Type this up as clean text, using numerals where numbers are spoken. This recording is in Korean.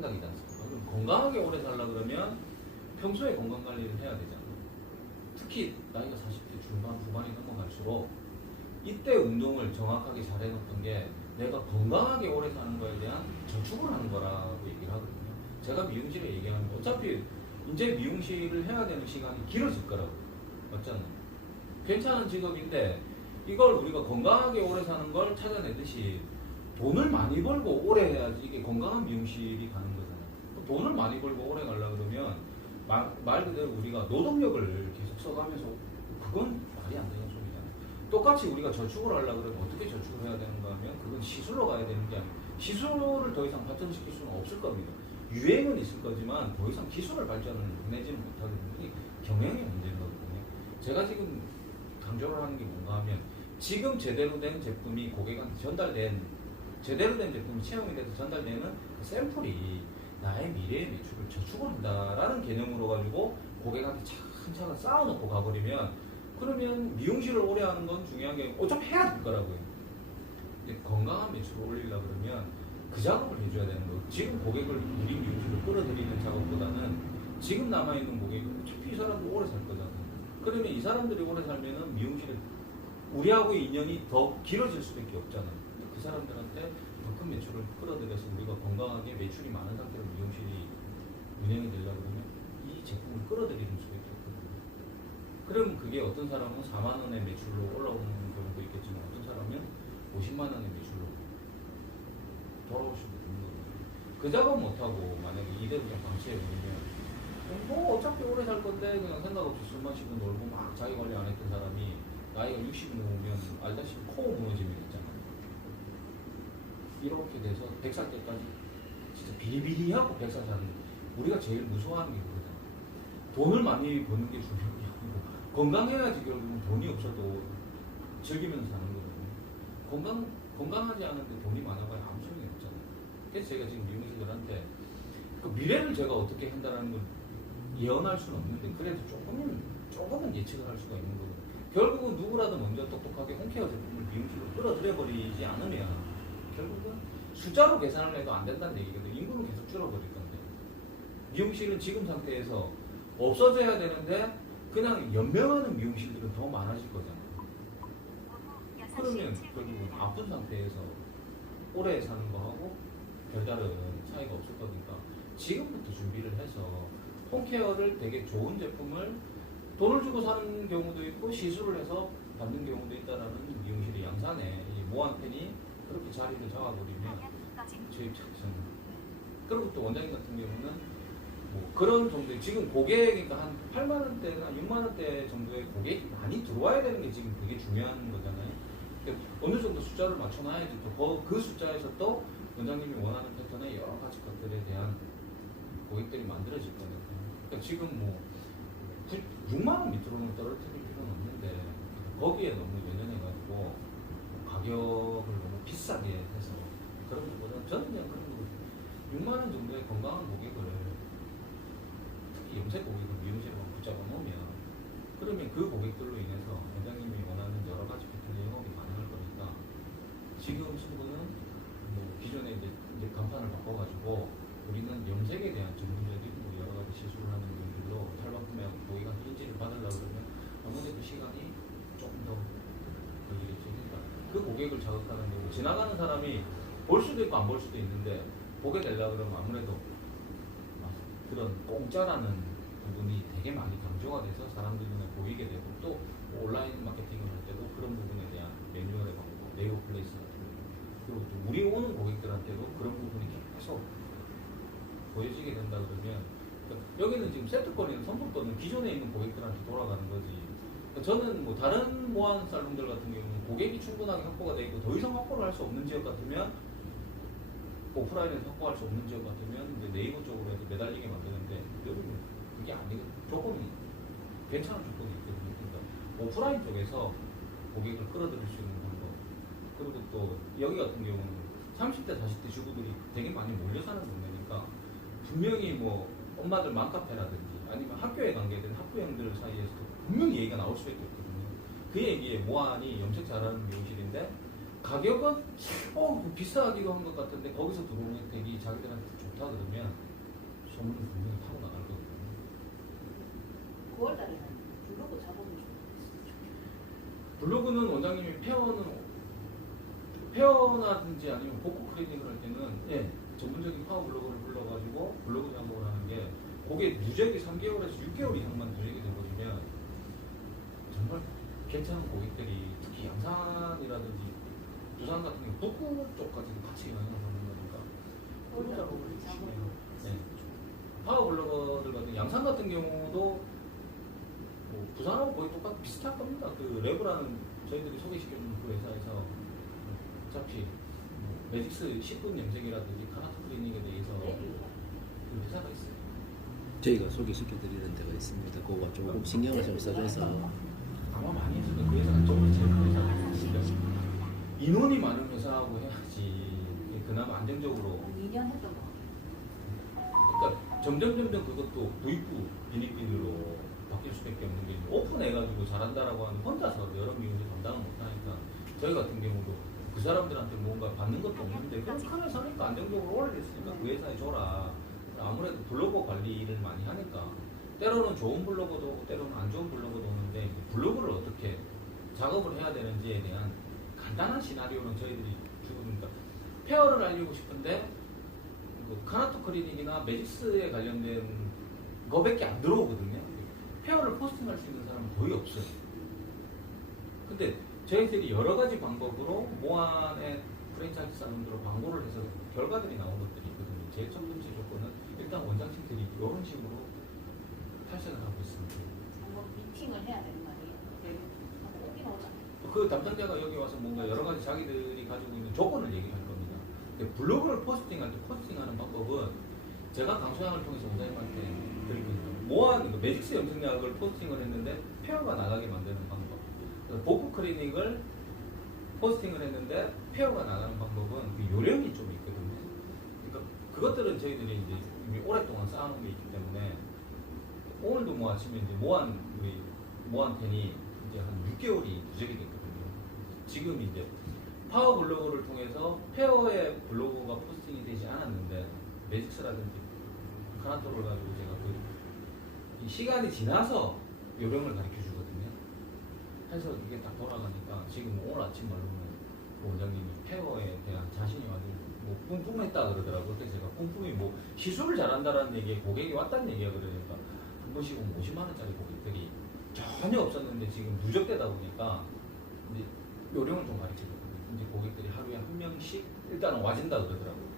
생각이지 않습니까? 그럼 건강하게 오래 살려 그러면 평소에 건강 관리를 해야 되잖아요. 특히 나이가 40대 중반, 후반이 넘어갈수록 이때 운동을 정확하게 잘 해놓던 게 내가 건강하게 오래 사는 거에 대한 저축을 하는 거라고 얘기를 하거든요. 제가 미용실에 얘기하면 어차피 이제 미용실을 해야 되는 시간이 길어질 거라고. 맞잖아요. 괜찮은 직업인데 이걸 우리가 건강하게 오래 사는 걸 찾아내듯이 돈을 많이 벌고 오래 해야지 이게 건강한 미용실이 가는 거잖아요. 돈을 많이 벌고 오래 가려고 그러면 말 그대로 우리가 노동력을 계속 써가면서 그건 말이 안 되는 소리잖아요. 똑같이 우리가 저축을 하려고 그러면 어떻게 저축을 해야 되는가 하면 그건 시술로 가야 되는 게 아니고 시술을 더 이상 발전시킬 수는 없을 겁니다. 유행은 있을 거지만 더 이상 기술을 발전을 해내지는 못하게 되니 경영의 문제인 거거든요. 제가 지금 강조를 하는 게 뭔가 하면 지금 제대로 된 제품이 고객한테 제대로 된 제품이 체험이 돼서 전달되는 그 샘플이 나의 미래의 매출을 저축을 한다라는 개념으로 가지고 고객한테 차근차근 쌓아놓고 가버리면 그러면 미용실을 오래 하는 건 중요한 게 어차피 해야 될 거라고요. 근데 건강한 매출을 올리려고 그러면 그 작업을 해줘야 되는 거예요. 지금 고객을 우리 미용실을 끌어들이는 작업보다는 지금 남아있는 고객은 어차피 이 사람도 오래 살 거잖아요. 그러면 이 사람들이 오래 살면은 미용실에 우리하고의 인연이 더 길어질 수밖에 없잖아요. 그 사람들한테 더 큰 매출을 끌어들여서 우리가 건강하게 매출이 많은 상태로 미용실이 운영이 되려고 그러면 이 제품을 끌어들이는 수밖에 없거든요. 그러면 그게 어떤 사람은 4만 원의 매출로 올라오는 경우도 있겠지만 어떤 사람은 50만 원의 매출로 돌아올 수도 있는 거거든요. 그 작업 못하고 만약에 이대로 그냥 방치해버리면 뭐 어차피 오래 살 건데 그냥 생각 없이 술 마시고 놀고 막 자기 관리 안 했던 사람이 나이가 60이 넘으면 알다시피 코 무너짐이 있잖아요. 이렇게 돼서 100살 때까지 진짜 비리비리하고 100살 사는 우리가 제일 무서워하는 게 그거잖아요. 돈을 많이 버는 게 중요한 게 아니고 건강해야지 결국은 돈이 없어도 즐기면서 사는 거거든요. 건강하지 않은데 돈이 많아봐야 아무 소용이 없잖아요. 그래서 제가 지금 미용실들한테 그 미래를 제가 어떻게 한다는 걸 예언할 수는 없는데 그래도 조금은 예측을 할 수가 있는 거거든요. 결국은 누구라도 먼저 똑똑하게 홈케어 제품을 미용실로 끌어들여버리지 않으면 결국은 숫자로 계산을 해도 안 된다는 얘기거든요. 인구는 계속 줄어버릴 건데 미용실은 지금 상태에서 없어져야 되는데 그냥 연명하는 미용실들은 더 많아질 거잖아요. 그러면 결국은 아픈 상태에서 오래 사는 거하고 별다른 차이가 없을 거니까 지금부터 준비를 해서 홈케어를 되게 좋은 제품을 돈을 주고 사는 경우도 있고 시술을 해서 받는 경우도 있다라는 미용실의 양산에 이 모안펜이 그렇게 자리를 잡아버리면 제 입장에서는 그리고 또 원장님 같은 경우는 뭐 그런 정도의 지금 고객이니까 한 8만 원대나 6만 원대 정도의 고객이 많이 들어와야 되는 게 지금 되게 중요한 거잖아요. 어느 정도 숫자를 맞춰놔야지 또 그 숫자에서 또 원장님이 원하는 패턴의 여러 가지 것들에 대한 고객들이 만들어질 거니까. 그러니까 지금 뭐 6만 원 밑으로는 떨어뜨릴 필요는 없는데 거기에 너무 연연해가지고 가격을 너무 비싸게 해서 그런 것보다는 저는 그냥 그런 거 6만 원 정도의 건강한 고객을 특히 염색 고객을 미용실에 붙잡아 놓으면 그러면 그 고객들로 인해서 원장님이 원하는 여러 가지 패턴의 영업이 가능할 거니까 지금 친구는 뭐 기존에 이제 간판을 바꿔가지고 우리는 염색에 대한 전문적인 뭐 여러 가지 시술을 하는 분들로 탈바꿈에 고객한테 인지를 받으려고 그러면 아무래도 시간이 조금 더 걸리겠죠. 그러니까 그 고객을 자극하는 거고 지나가는 사람이 볼 수도 있고 안 볼 수도 있는데 보게 되려고 그러면 아무래도 그런 공짜라는 부분이 되게 많이 강조가 돼서 사람들 눈에 보이게 되고 또 온라인 마케팅을 할 때도 그런 부분에 대한 매뉴얼의 방법, 네오 플레이스 같은 거 그리고 또 우리 오는 고객들한테도 그런 부분이 계속 보여지게 된다 그러면 그러니까 여기는 지금 세트권이나 선불권은 기존에 있는 고객들한테 돌아가는 거지. 그러니까 저는 뭐 다른 모안 살롱들 같은 경우는 고객이 충분하게 확보가 되어 있고 더 이상 확보를 할 수 없는 지역 같으면 오프라인에서 확보할 수 없는 지역 같으면 이제 네이버 쪽으로 해서 매달리게 만드는데 여기는 그게 아니고 조금 괜찮은 조건이 있거든요. 그러니까 오프라인 쪽에서 고객을 끌어들일 수 있는 방법 그리고 또 여기 같은 경우는 30대 40대 주부들이 되게 많이 몰려 사는 동네니까 분명히 뭐 엄마들 맘카페라든지 아니면 학교에 관계된 학부형들 사이에서도 분명히 얘기가 나올 수밖에 없거든요. 그 얘기에 모안이 염색 잘하는 미용실인데 가격은 비싸기도 한 것 같은데 거기서 들어오는 혜택이 자기들한테 좋다 좋다 그러면 소문은 분명히 타고 나갈 거거든요. 9월달에는 블로그 작업을 좀 했으면 블로그는 원장님이 페어나든지 아니면 복구 클리닉을 할 때는 예, 전문적인 파워 블로거를 불러가지고 블로그 작업을 하는 게 그게 누적이 3개월에서 6개월 이상만 누적이 되거든요. 정말 괜찮은 고객들이 특히 양산이라든지 부산 같은 경우 북구 쪽까지도 같이 영향을 받는 거니까 블로그 작업을 해주시네요. 네. 파워 블로거들 같은 양산 같은 경우도 뭐 부산하고 거의 비슷할 겁니다. 그 레브라는 저희들이 소개시켜주는 그 회사에서 어차피 뭐 매직스 10분 염색이라든지 카나트 클리닉에 대해서 그 회사가 있어요. 저희가 소개시켜드리는 데가 있습니다. 그거가 조금 신경을 좀 써줘서 아마 많이 했을 거예요. 그 회사가 정말 제일 큰 회사가 인원이 많은 회사하고 해야지 그나마 안정적으로. 2년 했던 거. 그러니까 점점 그것도 도입부 비니빈으로 바뀔 수밖에 없는 게 오픈해가지고 잘한다라고 하는 혼자서 여러 미용실 담당을 못하니까 저희 같은 경우도 그 사람들한테 뭔가 받는 것도 없는데 그럼 큰 회사니까 안정적으로 오래 됐으니까 그 회사에 줘라. 아무래도 블로거 관리를 많이 하니까 때로는 좋은 블로거도 오고 때로는 안 좋은 블로거도 오는데 블로그를 어떻게 작업을 해야 되는지에 대한 간단한 시나리오는 저희들이 주니까 페어를 알리고 싶은데 그 카나토 클리닉이나 매직스에 관련된 거밖에 안 들어오거든요. 페어를 포스팅할 수 있는 사람은 거의 없어요. 근데 저희들이 여러 가지 방법으로 모안의 프랜차이즈 사람들로 광고를 해서 결과들이 나온 것들이 있거든요. 제일 첫 번째 조건은 일단 원장님들이 이런 식으로 탈색을 하고 있습니다. 한번 미팅을 해야 되는 거 아니에요? 한번 오긴 오잖아요. 그 담당자가 여기 와서 뭔가 여러 가지 자기들이 가지고 있는 조건을 얘기할 겁니다. 근데 블로그를 포스팅할 때 포스팅하는 방법은 제가 강소양을 통해서 원장님한테 드릴 겁니다. 모안 매직스 염색약을 포스팅을 했는데 페어가 나가게 만드는 방법. 복구 클리닉을 포스팅을 했는데 페어가 나가는 방법은 그 요령이 좀 있거든요. 그러니까 그것들은 저희들이 이제 이미 오랫동안 쌓아놓은 게 있기 때문에 오늘도 뭐 아침에 이제 모안텐이 이제 한 6개월이 누적이 됐거든요. 지금 이제 파워 블로그를 통해서 페어의 블로그가 포스팅이 되지 않았는데 매직스라든지 카나토를 가지고 제가 이 시간이 지나서 요령을 가르쳐 주거든요. 해서 이게 딱 돌아가니까 지금 오늘 아침 말로는 그 원장님이 페어에 대한 자신이 아주 뭐 뿜뿜했다 그러더라고요. 그래서 제가 뿜뿜이 뭐 시술을 잘한다라는 얘기에 고객이 왔다는 얘기가 그러니까 한 번씩 오면 50만 원짜리 고객들이 전혀 없었는데 지금 누적되다 보니까 이제 요령을 좀 가르치거든요. 이제 고객들이 하루에 한 명씩 일단은 와준다 그러더라고요.